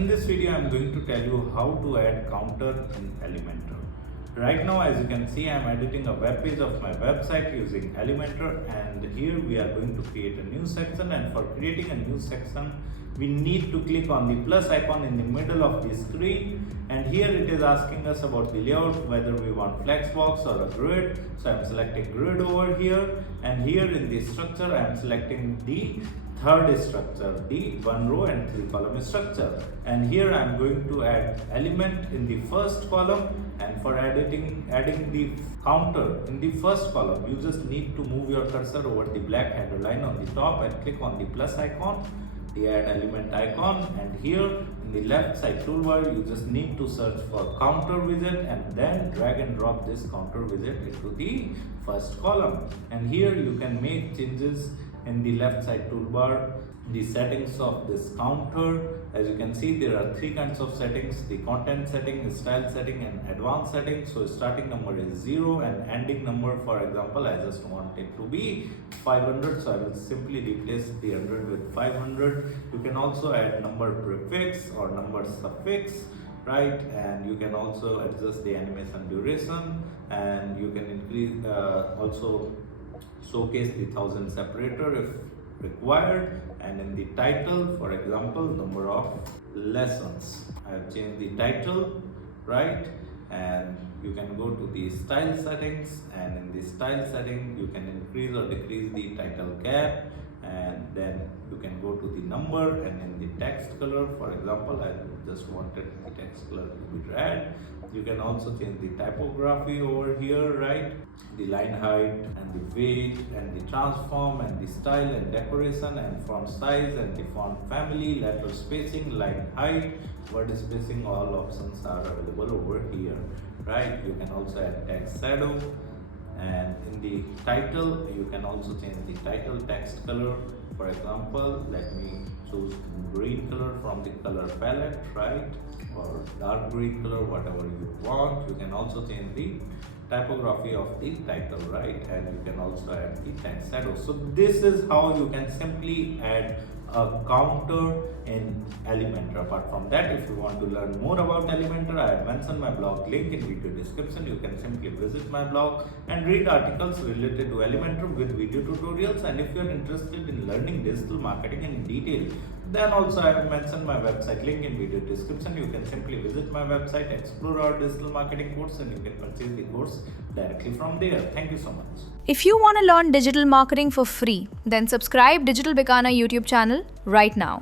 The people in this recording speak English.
In this video, I am going to tell you how to add counter in Elementor. Right now, as you can see, I am editing a web page of my website using Elementor, and here we are going to create a new section. And for creating a new section, we need to click on the plus icon in the middle of the screen, and here it is asking us about the layout, whether we want flexbox or a grid. So I am selecting grid over here, and here in the structure I am selecting the third structure, the 1 row and 3 column structure, and here I am going to add element in the first column. And for adding the counter in the first column, you just need to move your cursor over the black header line on the top and click on the plus icon, the add element icon, and here in the left side toolbar you just need to search for counter widget and then drag and drop this counter widget into the first column. And here you can make changes in the left side toolbar, the settings of this counter. As you can see, there are 3 kinds of settings: the content setting, style setting, and advanced setting. So starting number is 0 and ending number, for example, I just want it to be 500, so I will simply replace the 100 with 500. You can also add number prefix or number suffix, right? And you can also adjust the animation duration, and you can increase also showcase the 1000 separator if required. And in the title, for example, number of lessons, I have changed the title, right? And you can go to the style settings, and in the style setting you can increase or decrease the title cap, and then you can go to the number. And in the text color, for example, I just wanted the text color to be red. You can also change the typography over here, right? The line height and the weight and the transform and the style and decoration and font size and the font family, letter spacing, line height, word spacing, all options are available over here, right? You can also add text shadow, and in the title you can also change the title text color. For example, let me choose green color from the color palette, right? Or dark green color, whatever you want. You can also change the typography of the title, right? And you can also add the text shadow. So this is how you can simply add a counter in Elementor. Apart from that, if you want to learn more about Elementor, I have mentioned my blog link in video description. You can simply visit my blog and read articles related to Elementor with video tutorials. And if you are interested in learning digital marketing in detail, then also I have mentioned my website link in video description. You can simply visit my website, explore our digital marketing course, and you can purchase the course directly from there. Thank you so much. If you want to learn digital marketing for free, then subscribe Digital Bikana YouTube channel right now.